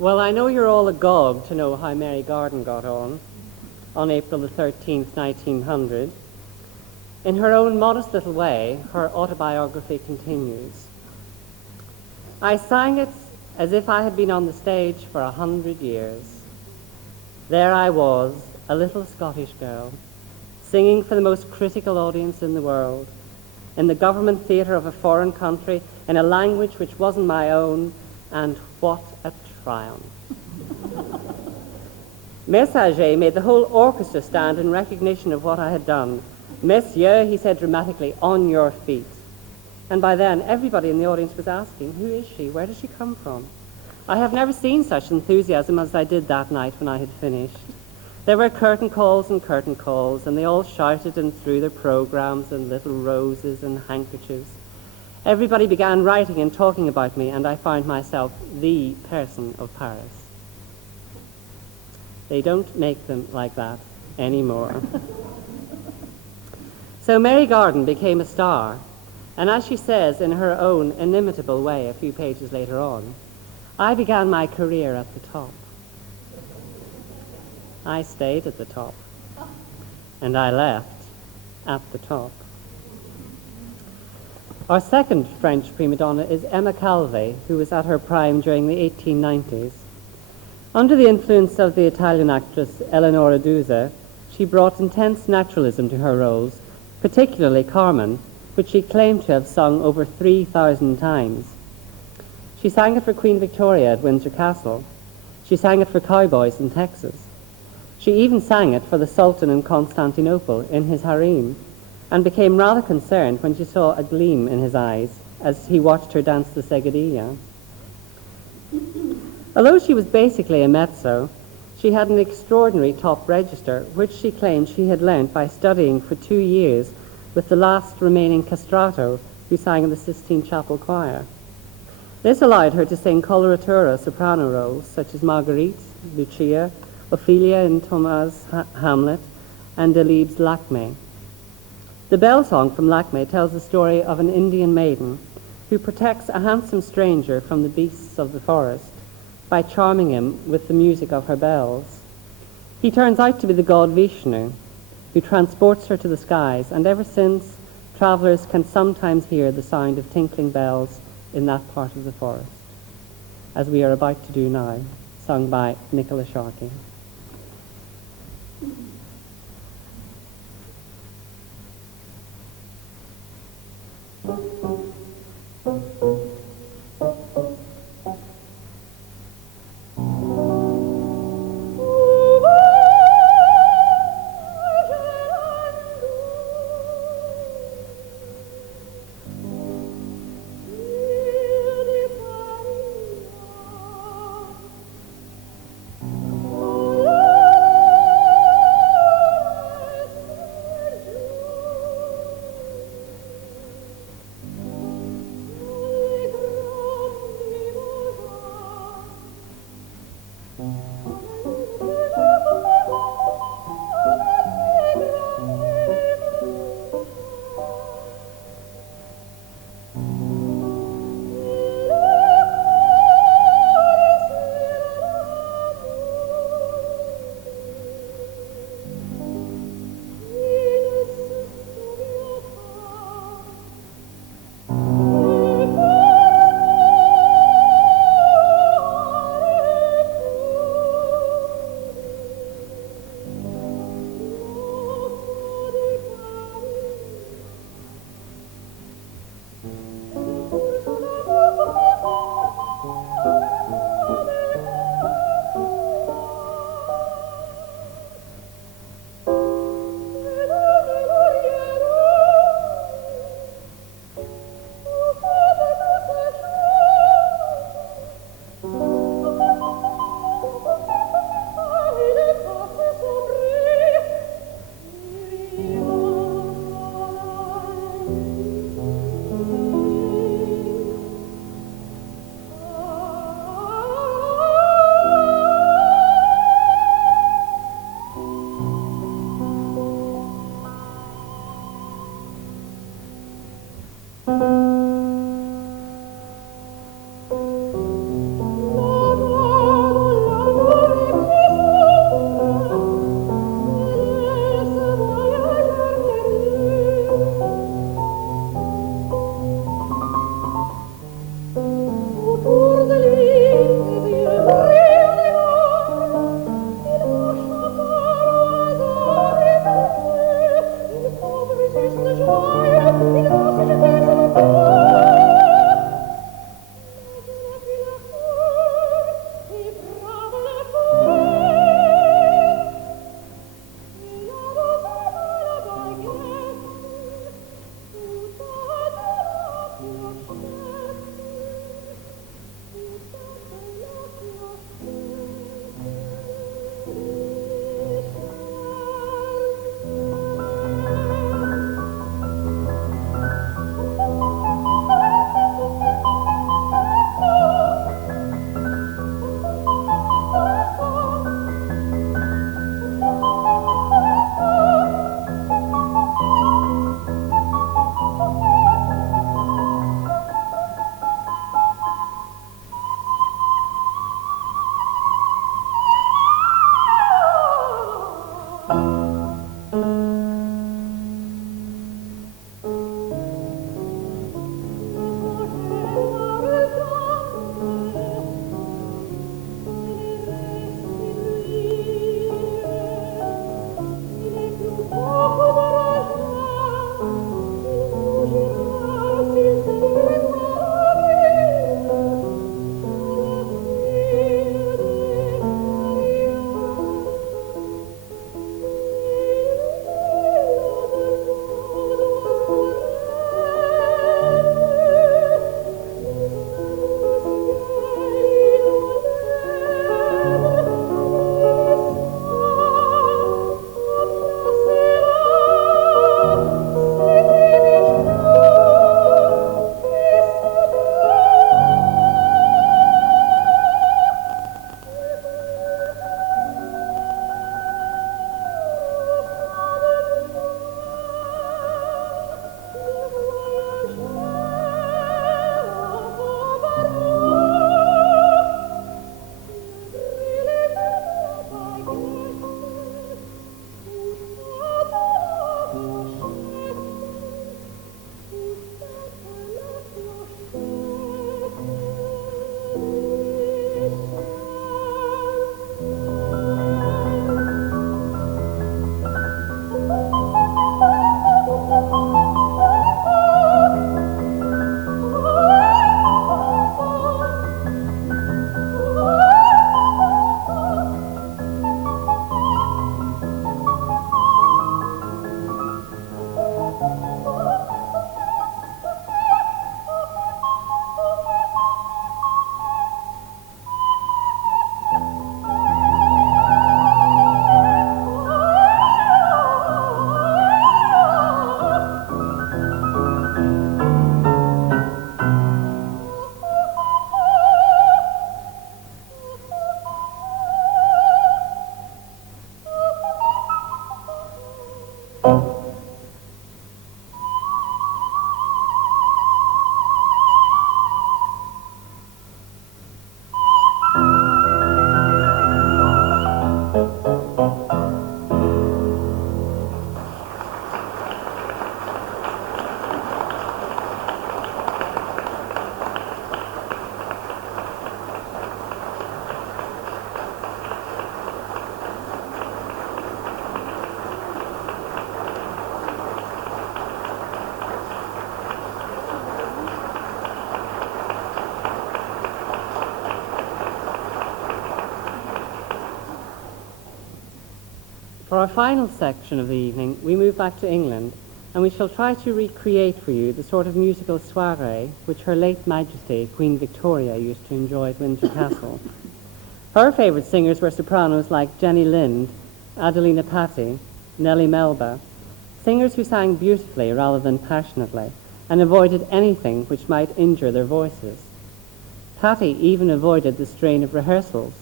Well, I know you're all agog to know how Mary Garden got on April the 13th, 1900. In her own modest little way, her autobiography continues. I sang it as if I had been on the stage for 100 years. There I was, a little Scottish girl, singing for the most critical audience in the world, in the government theatre of a foreign country, in a language which wasn't my own, and what a triumph. Messager made the whole orchestra stand in recognition of what I had done. Messieurs, he said dramatically, on your feet. And by then, everybody in the audience was asking, who is she? Where does she come from? I have never seen such enthusiasm as I did that night when I had finished. There were curtain calls, and they all shouted and threw their programs and little roses and handkerchiefs. Everybody began writing and talking about me, and I found myself the person of Paris. They don't make them like that anymore. So Mary Garden became a star, and as she says in her own inimitable way a few pages later on, I began my career at the top. I stayed at the top, and I left at the top. Our second French prima donna is Emma Calvé, who was at her prime during the 1890s. Under the influence of the Italian actress Eleonora Duse, she brought intense naturalism to her roles, particularly Carmen, which she claimed to have sung over 3,000 times. She sang it for Queen Victoria at Windsor Castle. She sang it for cowboys in Texas. She even sang it for the Sultan in Constantinople in his harem, and became rather concerned when she saw a gleam in his eyes as he watched her dance the seguidilla. Although she was basically a mezzo, she had an extraordinary top register, which she claimed she had learnt by studying for 2 years with the last remaining castrato who sang in the Sistine Chapel choir. This allowed her to sing coloratura soprano roles such as Marguerite, Lucia, Ophelia in Thomas' Hamlet, and Delibes' Lakmé. The bell song from Lakmé tells the story of an Indian maiden who protects a handsome stranger from the beasts of the forest by charming him with the music of her bells. He turns out to be the god Vishnu, who transports her to the skies, and ever since, travellers can sometimes hear the sound of tinkling bells in that part of the forest, as we are about to do now, sung by Nicola Sharkey. Oh For our final section of the evening, we move back to England, and we shall try to recreate for you the sort of musical soiree which Her late Majesty, Queen Victoria, used to enjoy at Windsor Castle. Her favourite singers were sopranos like Jenny Lind, Adelina Patti, Nellie Melba, singers who sang beautifully rather than passionately, and avoided anything which might injure their voices. Patti even avoided the strain of rehearsals.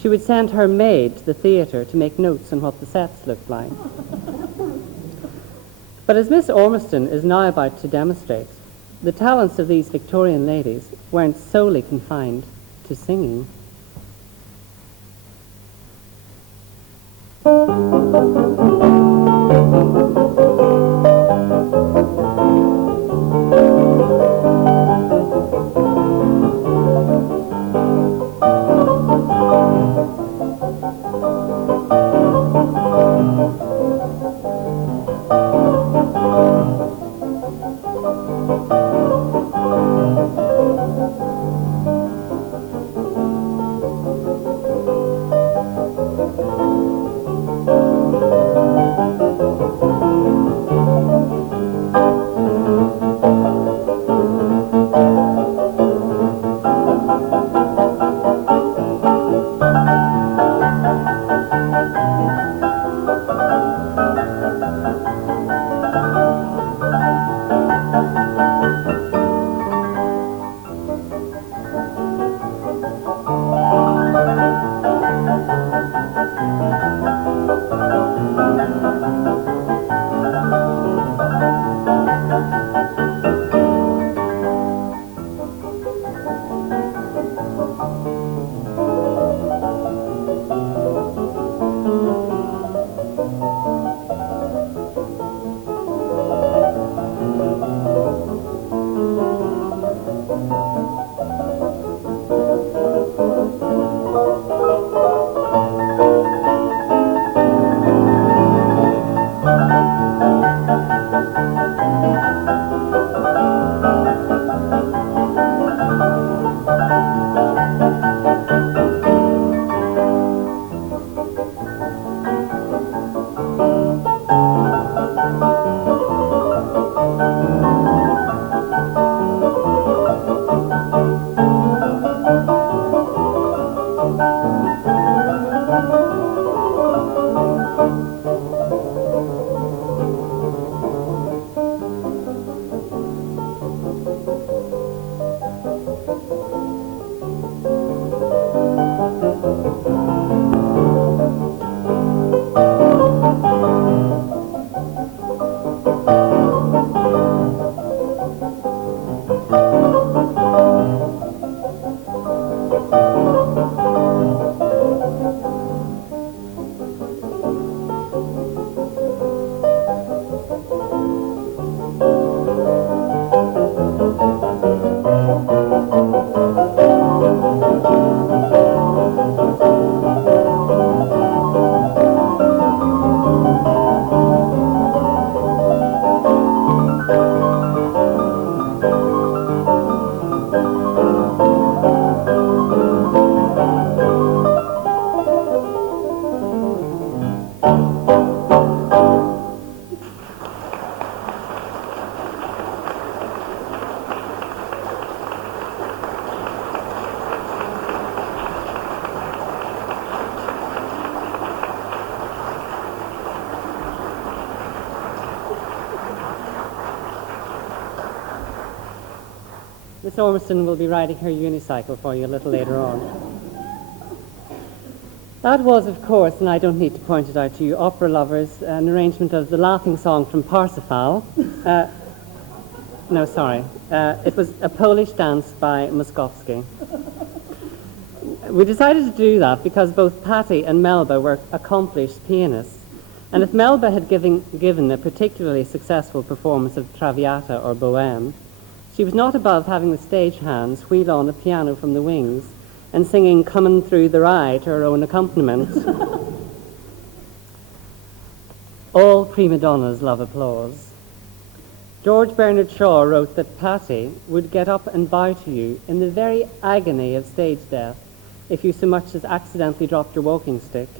She would send her maid to the theatre to make notes on what the sets looked like. But as Miss Ormiston is now about to demonstrate, the talents of these Victorian ladies weren't solely confined to singing. Miss Ormiston will be riding her unicycle for you a little later on. That was, of course, and I don't need to point it out to you, opera lovers, an arrangement of the laughing song from Parsifal. No, sorry. It was a Polish dance by Muskowski. We decided to do that because both Patti and Melba were accomplished pianists, and if Melba had given a particularly successful performance of Traviata or Bohème, she was not above having the stage hands wheel on a piano from the wings and singing "Comin' Through the Rye" to her own accompaniment. All prima donnas love applause. George Bernard Shaw wrote that Patti would get up and bow to you in the very agony of stage death if you so much as accidentally dropped your walking stick.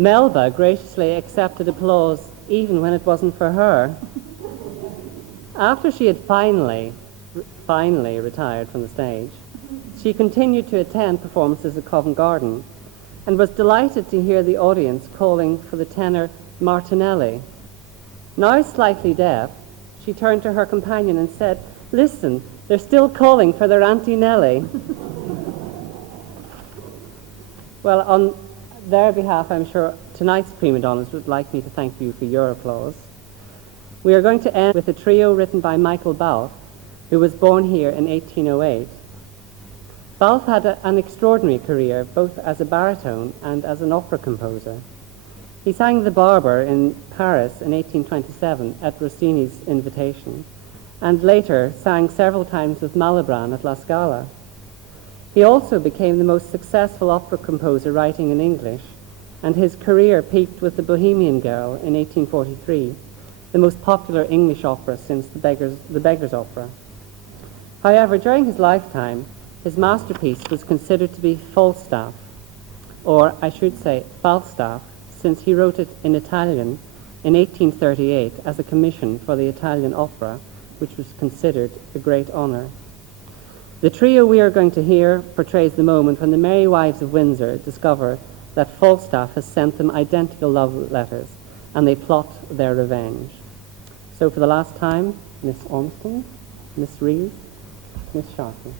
Melba graciously accepted applause even when it wasn't for her. After she had finally retired from the stage, she continued to attend performances at Covent Garden and was delighted to hear the audience calling for the tenor Martinelli. Now slightly deaf, she turned to her companion and said, "Listen, they're still calling for their Auntie Nellie." Well, on their behalf, I'm sure tonight's prima donnas would like me to thank you for your applause. We are going to end with a trio written by Michael Balfe, who was born here in 1808. Balfe had an extraordinary career, both as a baritone and as an opera composer. He sang The Barber in Paris in 1827 at Rossini's invitation, and later sang several times with Malibran at La Scala. He also became the most successful opera composer writing in English, and his career peaked with The Bohemian Girl in 1843, the most popular English opera since The Beggar's Opera. However, during his lifetime, his masterpiece was considered to be Falstaff, or I should say Falstaff, since he wrote it in Italian in 1838 as a commission for the Italian opera, which was considered a great honor. The trio we are going to hear portrays the moment when the merry wives of Windsor discover that Falstaff has sent them identical love letters, and they plot their revenge. So for the last time, Miss Ormston, Miss Reeves, Miss Sharkey.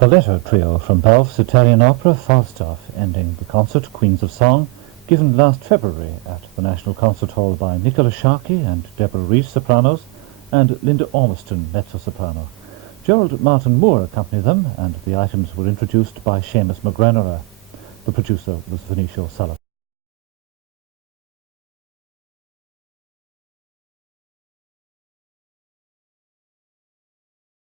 The Letter Trio from Balfe's Italian opera Falstaff, ending the concert Queens of Song, given last February at the National Concert Hall by Nicola Sharkey and Deborah Rees, sopranos, and Linda Ormiston, mezzo-soprano. Gerald Martin Moore accompanied them, and the items were introduced by Seamus McGranera. The producer was Venicio Sullivan.